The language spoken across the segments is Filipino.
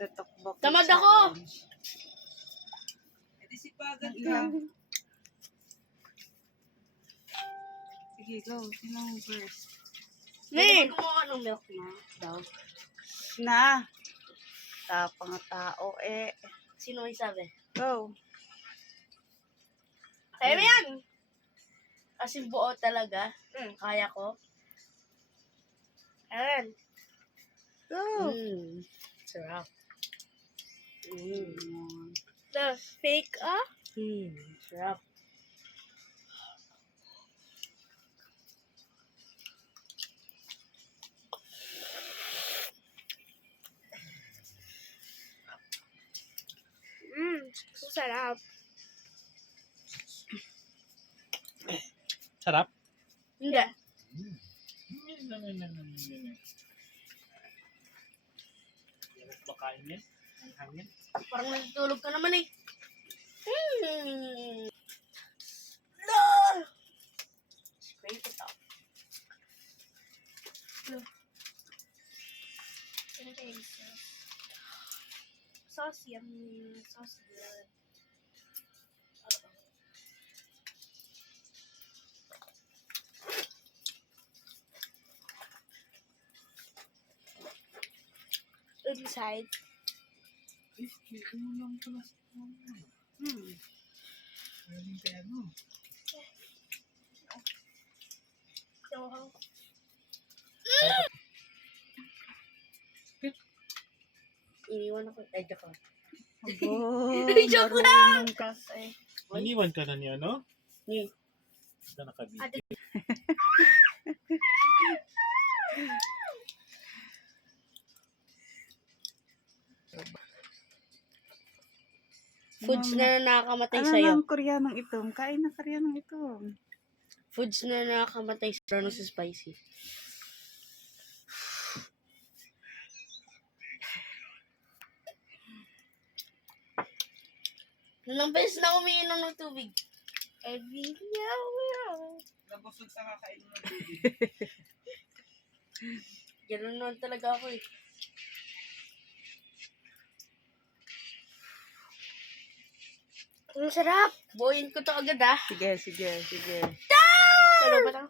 Nagtutokbok. Tamad ako! Edi sipagan ka. Sige, go. Sinong first? Pwede ba kumuha ng milk na daw? Na. Tapang tao eh. Sino may sabi? Go. Kaya mo yan! Kasi buo talaga. Kaya ko. Ayan. Go. Sarap. The fake sarap. Sarap. Sarap? Hindi. Bakain yan. Ang hangin. Parang natutulog ka naman eh. No! Scrape it up. Sauce yummy. Sauce good. Inside. Iniwan ako. Ay, joke lang. Abo. Joke lang! Marunong ka eh. Iniwan ka na niya, no? Ni. Ito nakabit. Ate. Foods na nakakamatay Ano sa'yo. ng Koreanong itom? Kain na Koreanong itom. Foods na nakakamatay sa sa spicy. Ilang beses na umiinom ng tubig. Every meow. Nabusog sa kakain mo ng tubig. Ganun naman talaga ako eh. Ang sarap! Buuin ko to agad ah. Sige, sige, sige. Salo ba lang?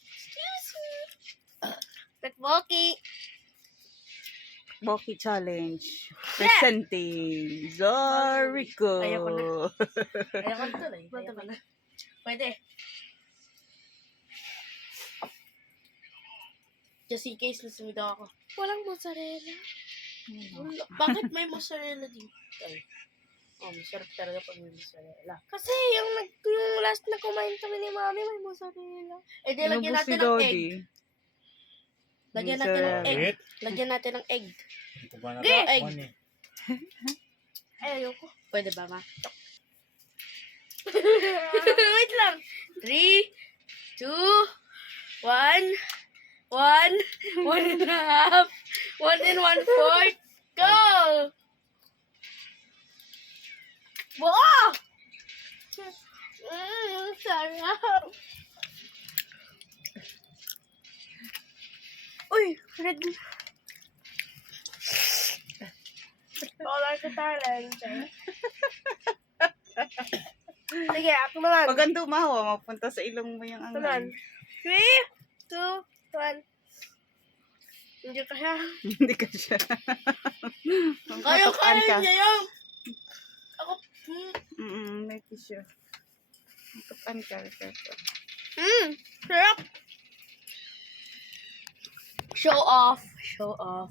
Excuse me. Petboki. Boki Challenge. Presenting Zorico. Ayoko na. Ayoko na tuloy. Ayoko na. Pwede. Just in case na sumigaw ako. Walang mozzarella. Bakit may mozzarella dito? Oh, masarap talaga pag may mozzarella. Kasi yung last na kumain kami ni Mami, may mozzarella. Eh, di lagyan natin ng egg. Lagyan natin ng egg. Wait. Lagyan natin ng egg. Ito ba na Hindi. ito? Egg. One eh. Ay, ayoko. Pwede ba, Ma? Wait lang. 3, 2, 1, 1 and a half, 1 and 1/4. Go! Buo! Sarap! Uy, red. Wala sa talent. Sige, ako naman. Pag ang tumawa, mapunta sa ilong mo yung Naman. angan. 3, 2, 1. Hindi ka siya. Hindi ka siya. Kaya Matukan ka. niya yung... Ako... May tissue. Matukan ka. Sarap! Show off. Show off.